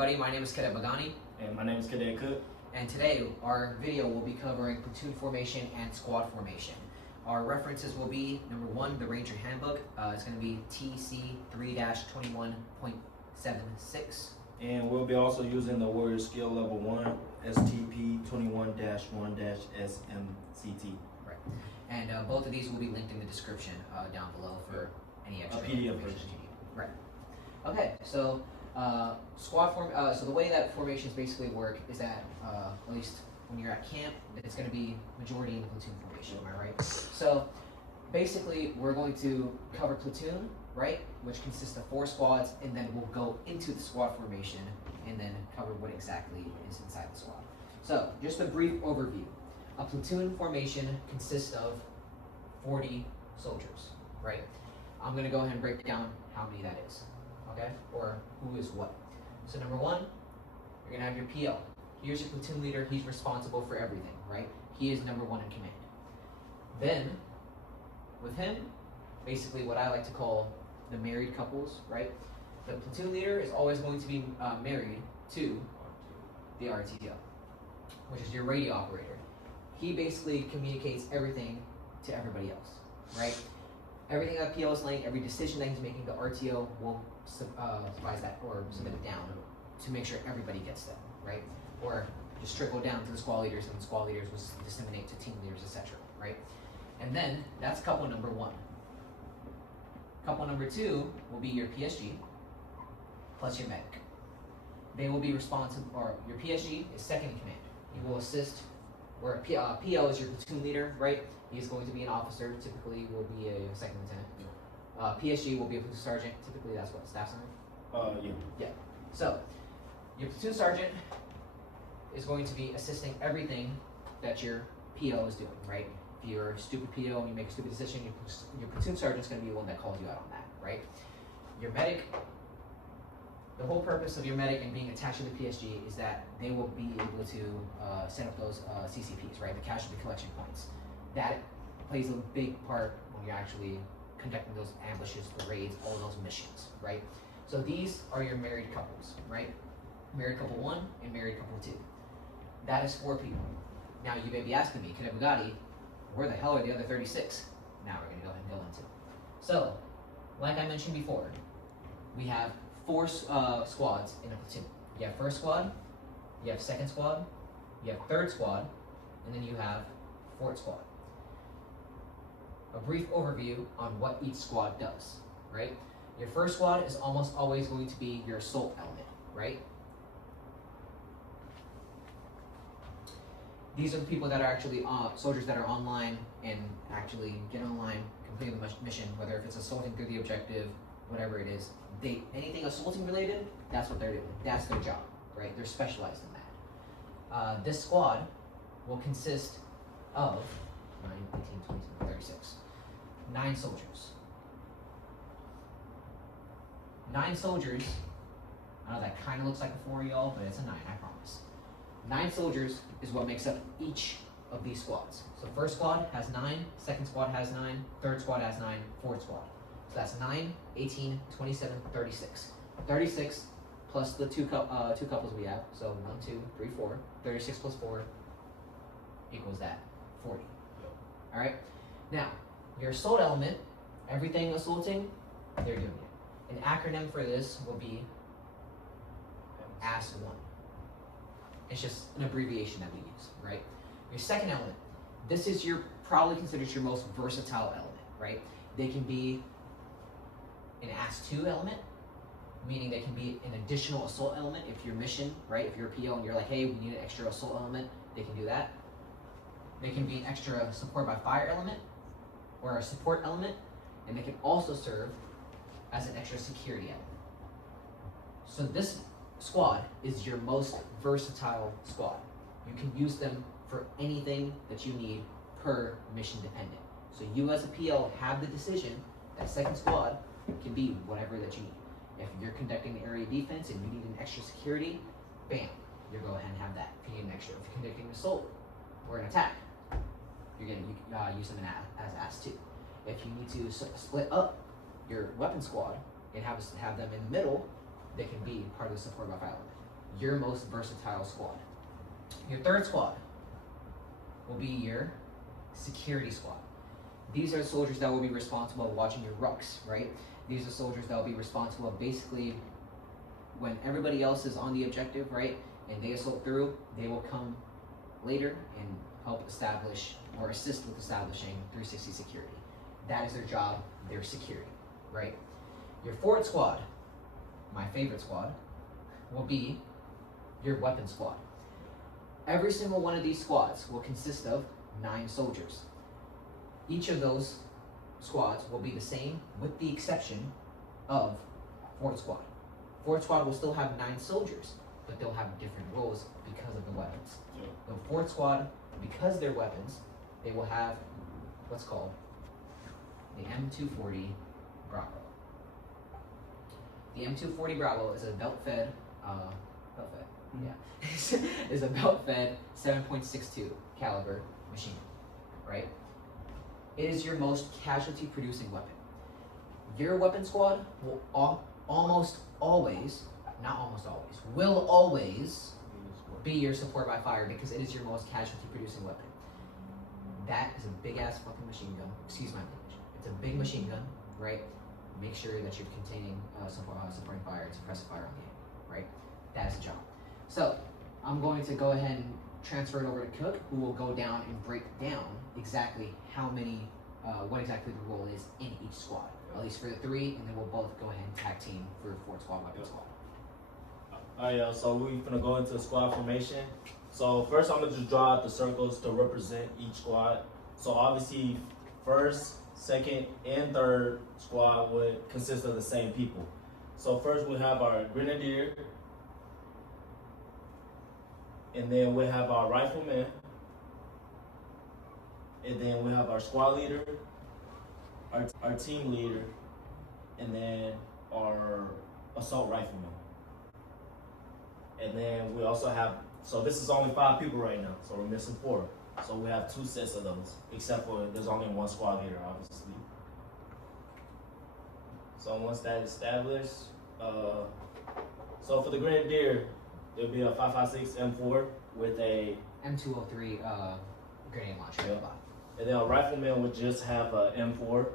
everybody, my name is Cadet Bagani. And my name is Cadet Cook. And today our video will be covering platoon formation and squad formation. Our references will be, number one, the Ranger Handbook. It's going to be TC 3-21.76. And we'll be also using the Warrior Skill Level 1, STP 21-1-SMCT. Right. And both of these will be linked in the description down below for any extra PDF information version. you need. Right. Okay, so squad form. So the way that formations basically work is that at least when you're at camp, it's going to be majority in the platoon formation. Am I right? So basically, we're going to cover platoon, right, which consists of 4 squads, and then we'll go into the squad formation and then cover what exactly is inside the squad. So just a brief overview. A platoon formation consists of 40 soldiers, right? I'm going to go ahead and break down how many that is, okay? Or who is what. So number one, you're going to have your PL. Here's your platoon leader. He's responsible for everything, right? He is number 1 in command. Then, with him, basically what I like to call the married couples, right? The platoon leader is always going to be married to the RTO, which is your radio operator. He basically communicates everything to everybody else, right? Everything that PL is laying, every decision that he's making, the RTO will advise that or submit it down to make sure everybody gets them, right? Or just trickle down to the squad leaders, and the squad leaders will disseminate to team leaders, etc., right? And then that's couple number 1. Couple number 2 will be your PSG plus your medic. They will be responsible, or your PSG is second in command. He will assist, where PL is your platoon leader, right? He's going to be an officer, typically will be a second lieutenant. PSG will be a platoon sergeant, typically that's what, staff sergeant? Yeah. So, your platoon sergeant is going to be assisting everything that your PO is doing, right? If you're a stupid PO and you make a stupid decision, your platoon sergeant is going to be the one that calls you out on that, right? Your medic, the whole purpose of your medic and being attached to the PSG is that they will be able to set up those CCPs, right? The casualty collection points. That plays a big part when you're actually conducting those ambushes, the raids, all those missions, right? So these are your married couples, right? Married couple 1 and married couple 2. That is 4 people. Now you may be asking me, Cadet Bugatti, where the hell are the other 36? Now we're going to go ahead and go into. So, like I mentioned before, we have 4 squads in a platoon. You have first squad, you have second squad, you have third squad, and then you have fourth squad. A brief overview on what each squad does, right? Your first squad is almost always going to be your assault element, right? These are the people that are actually soldiers that are online and actually get online, complete the mission, whether if it's assaulting through the objective, whatever it is. Anything assaulting related, that's what they're doing. That's their job, right? They're specialized in that. This squad will consist of 9, 18, 22, 36. 9 soldiers. 9 soldiers. I know that kind of looks like a 4 y'all, but it's a 9, I promise. 9 soldiers is what makes up each of these squads. So first squad has 9, second squad has 9, third squad has 9, fourth squad. So that's 9, 18, 27, 36. 36 plus the two couples we have. So 1, 2, 3, 4. 36 plus 4 equals that, 40. All right. Now, your assault element, everything assaulting, they're doing it. An acronym for this will be AS1. It's just an abbreviation that we use, right? Your second element, this is probably considered your most versatile element, right? They can be an AS2 element, meaning they can be an additional assault element if your mission, right? If you're a PO and you're like, hey, we need an extra assault element, they can do that. They can be an extra support by fire element or a support element, and they can also serve as an extra security element. So this squad is your most versatile squad. You can use them for anything that you need per mission dependent. So you as a PL have the decision that second squad can be whatever that you need. If you're conducting the area defense and you need an extra security, bam, you'll go ahead and have that. If you need an extra, if you're conducting an assault or an attack, you're going to use them as AS2. If you need to split up your weapon squad and have them in the middle, they can be part of the support by fire element. your most versatile squad. Your third squad will be your security squad. These are soldiers that will be responsible of watching your rucks, right? These are soldiers that will be responsible of basically when everybody else is on the objective, right, and they assault through, they will come later and help establish or assist with establishing 360 security. That is their job, their security, right? Your fourth squad, my favorite squad, will be your weapon squad. Every single one of these squads will consist of 9 soldiers. Each of those squads will be the same with the exception of fourth squad. Fourth squad will still have 9 soldiers, but they'll have different roles because of the weapons. Yeah. The fourth squad, because they're weapons, they will have what's called the M240 Bravo. The M240 Bravo is a belt-fed, is a belt-fed 7.62 caliber machine gun, right? It is your most casualty-producing weapon. Your weapon squad will almost always, not almost always, will always be your support by fire because it is your most casualty-producing weapon. That is a big-ass fucking machine gun. Excuse my language. It's a big machine gun, right? Make sure that you're containing supporting fire and suppressive fire on the enemy, right? That is the job. So I'm going to go ahead and transfer it over to Cook, who will go down and break down exactly how many, what exactly the role is in each squad. At least for the 3, and then we'll both go ahead and tag team for 4th squad, weapon squad. Alright, so we're gonna go into squad formation. So first I'm gonna just draw out the circles to represent each squad. So obviously first, second, and third squad would consist of the same people. So first we have our grenadier, and then we have our rifleman, and then we have our squad leader, our team leader, and then our assault rifleman. And then we also have, so this is only 5 people right now, so we're missing 4. So we have 2 sets of those, except for there's only 1 squad leader, obviously. So once that's established, so for the grenadier, it'll be a 5.56 M4 with a M203 grenade launcher. Yeah. And then a rifleman would just have a M4,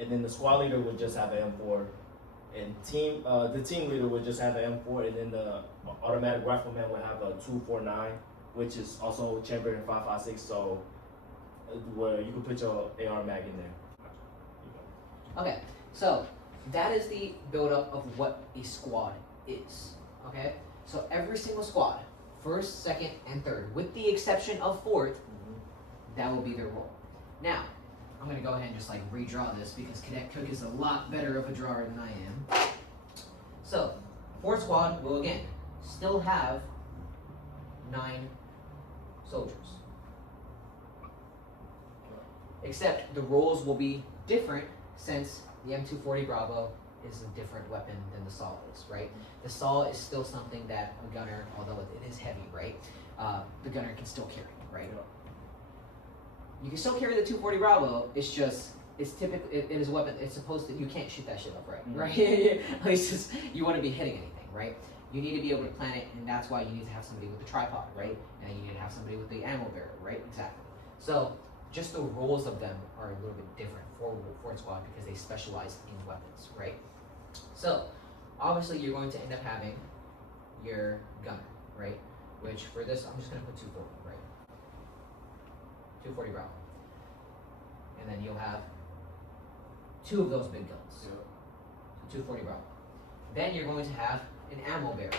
and then the squad leader would just have an M4, and the team leader would just have an M4, and then the automatic rifleman would have a 249, which is also chambered in 5.56, so where you can put your AR mag in there. Okay, so that is the build-up of what a squad is. Okay, so every single squad, 1st, 2nd, and 3rd, with the exception of 4th, that will be their role. Now, I'm gonna go ahead and just like redraw this because Cadet Cook is a lot better of a drawer than I am. So, 4th squad will again still have 9 soldiers. Except the roles will be different since the M240 Bravo is a different weapon than the SAW is, right? The SAW is still something that a gunner, although it is heavy, right? The gunner can still carry, right? You can still carry the 240 Bravo. It's just it's typically it is a weapon. It's supposed to, you can't shoot that shit up, right? Right? At least it's, you want to be hitting anything, right? You need to be able to plan it, and that's why you need to have somebody with the tripod, right? And you need to have somebody with the ammo barrel, right? Exactly. So just the roles of them are a little bit different for 4th squad because they specialize in weapons, right? So obviously you're going to end up having your gunner, right? Which for this I'm just gonna put 240, right? 240 Bravo. And then you'll have 2 of those big guns. So 240 Bravo. Then you're going to have an ammo bearer,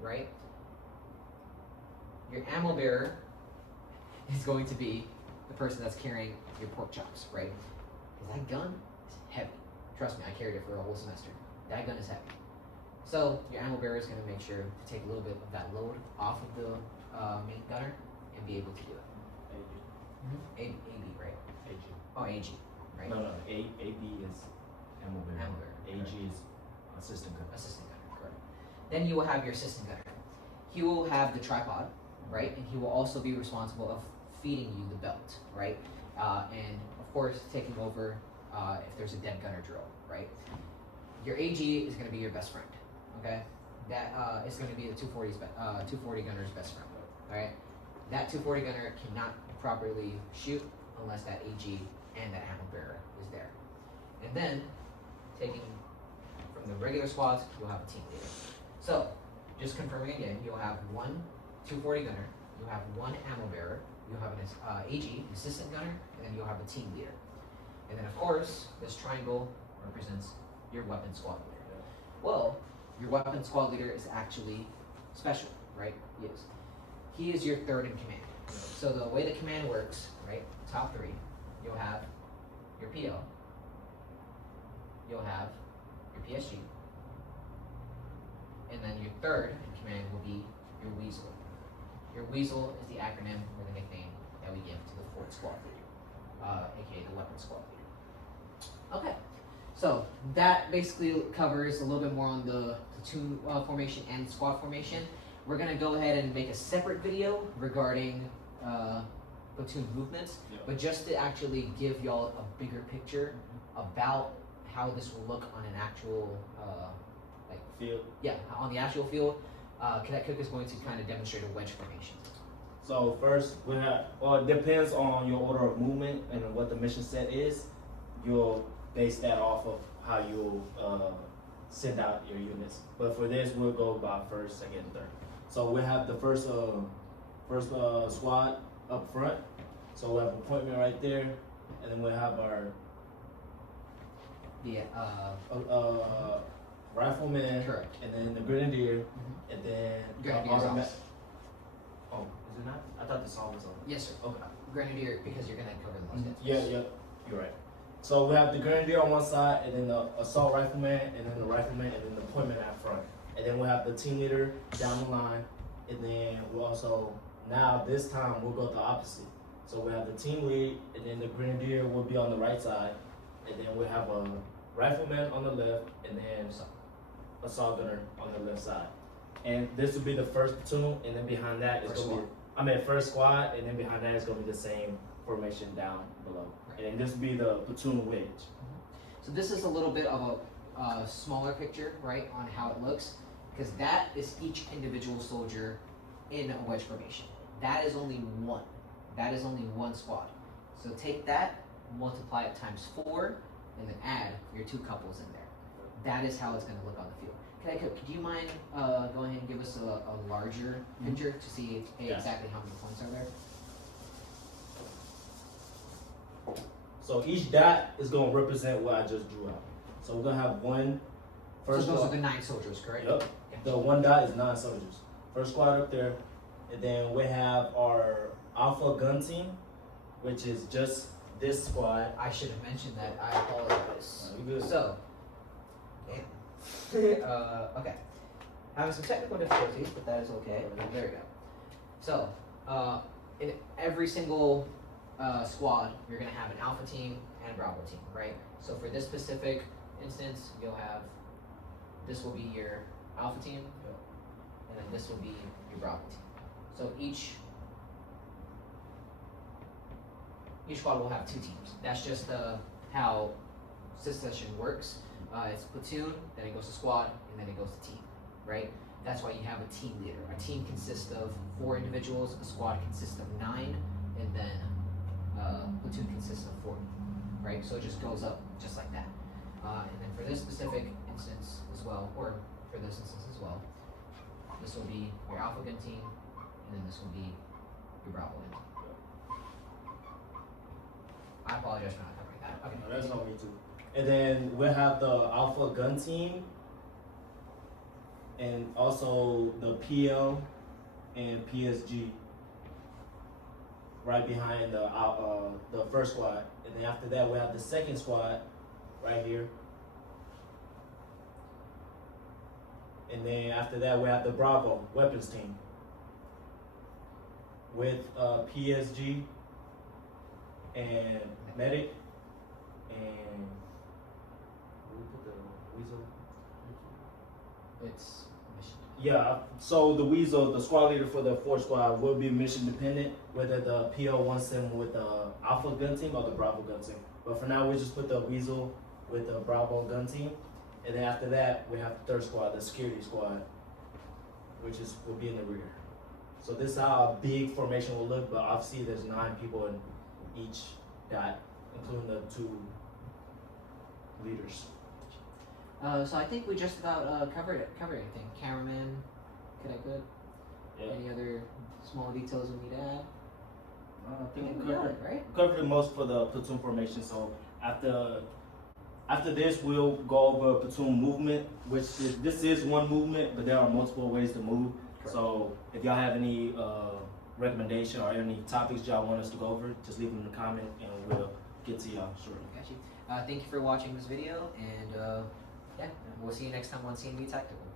right? Your ammo bearer is going to be the person that's carrying your pork chops, right? Because that gun is heavy. Trust me, I carried it for a whole semester. That gun is heavy. So your ammo bearer is going to make sure to take a little bit of that load off of the main gunner and be able to do it. AB, right? AG. Oh, AG, right? No, AB is ammo bearer. Ammo bearer. AG is assistant gunner. Assistant gunner, correct. Then you will have your assistant gunner. He will have the tripod, right? And he will also be responsible of feeding you the belt, right? And of course, taking over if there's a dead gunner drill, right? Your AG is going to be your best friend, okay? that is going to be the 240 gunner's best friend. All right, that 240 gunner cannot properly shoot unless that AG and that ammo bearer is there. And then, taking from the regular squads, you'll have a team leader. So, just confirming again, you'll have one 240 gunner, you'll have one ammo bearer, you'll have an AG, assistant gunner, and then you'll have a team leader. And then, of course, this triangle represents your weapon squad leader. Well, your weapon squad leader is actually special, right? He is your third in command. So the way the command works, right? Top three, you'll have your PO, you'll have your PSG, and then your third in command will be your Weasel. Your Weasel is the acronym or the nickname that we give to the fourth squad leader, aka the weapon squad leader. Okay, so that basically covers a little bit more on the platoon formation and squad formation. We're gonna go ahead and make a separate video regarding platoon movements, but just to actually give y'all a bigger picture about how this will look on an actual field. Yeah, on the actual field. Cadet Cook is going to kind of demonstrate a wedge formation. So first, we have, well, it depends on your order of movement and what the mission set is. You'll base that off of how you'll send out your units. But for this, we'll go by first, second, third. So we have the first squad up front. So we have appointment right there, and then we'll have our rifleman, correct, and then the grenadier, and then Grenadier's automatic. off. Oh, is it not? I thought the song was on. Yes, sir. Okay. Grenadier, because you're gonna cover the most Yeah, you're right. So we have the grenadier on one side, and then the assault rifleman, and then the rifleman, and then the appointment out front. And then we'll have the team leader down the line, and then we'll also, now this time we'll go the opposite. So we have the team lead, and then the grenadier will be on the right side, and then we'll have a rifleman on the left, and then assault gunner on the left side. And this will be the first platoon, and then behind that is going to be, first squad, and then behind that is going to be the same formation down below. Right. And then this will be the platoon wedge. So this is a little bit of a smaller picture, right, on how it looks, because that is each individual soldier in a wedge formation. That is only one. That is only one squad. So take that, multiply it times 4, and then add your 2 couples in there. That is how it's going to look on the field. Could you mind going ahead and give us a larger picture to see exactly how many points are there? So each dot is going to represent what I just drew out. So we're going to have one first So those squad. are the 9 soldiers, correct? Yep. The one dot is 9 soldiers. First squad up there. And then we have our Alpha gun team, which is just this squad. I should have mentioned that. I apologize. No, you're good. So, okay. Having some technical difficulties, but that is okay. There we go. So, in every single squad, you're going to have an Alpha team and a Bravo team, right? So for this specific instance, you'll have, this will be your Alpha team, and then this will be your Bravo team. So each squad will have 2 teams. That's just how succession works. It's platoon, then it goes to squad, and then it goes to team, right? That's why you have a team leader. A team consists of 4 individuals, a squad consists of 9, and then platoon consists of 40, right? So it just goes up just like that. And then for this specific instance as well, or for this instance as well, this will be your Alpha gun team, and then this will be your Bravo gun team. I apologize for not covering that. Okay. No, that's not me too. And then we'll have the Alpha gun team, and also the PL and PSG right behind the first squad. And then after that, we have the second squad right here. And then after that, we have the Bravo weapons team with PSG and medic and we put the Weasel. It's mission. Yeah, so the Weasel, the squad leader for the 4th squad, will be mission dependent, whether the PO wants him with the Alpha gun team or the Bravo gun team. But for now, we just put the Weasel with the Bravo gun team. And then after that, we have the 3rd squad, the security squad, which will be in the rear. So this is how a big formation will look, but obviously there's 9 people in each dot, including the 2 leaders. So I think we just about covered everything. Cameraman, good. Yeah. Any other small details we need to add? I think we we got it, right? covered the most for the platoon formation. So after this, we'll go over platoon movement, which this is one movement, but there are multiple ways to move. Correct. So if y'all have any recommendation or any topics y'all want us to go over, just leave them in the comment and we'll get to y'all shortly. Got you. Thank you for watching this video, and yeah, we'll see you next time on CNB Tactical.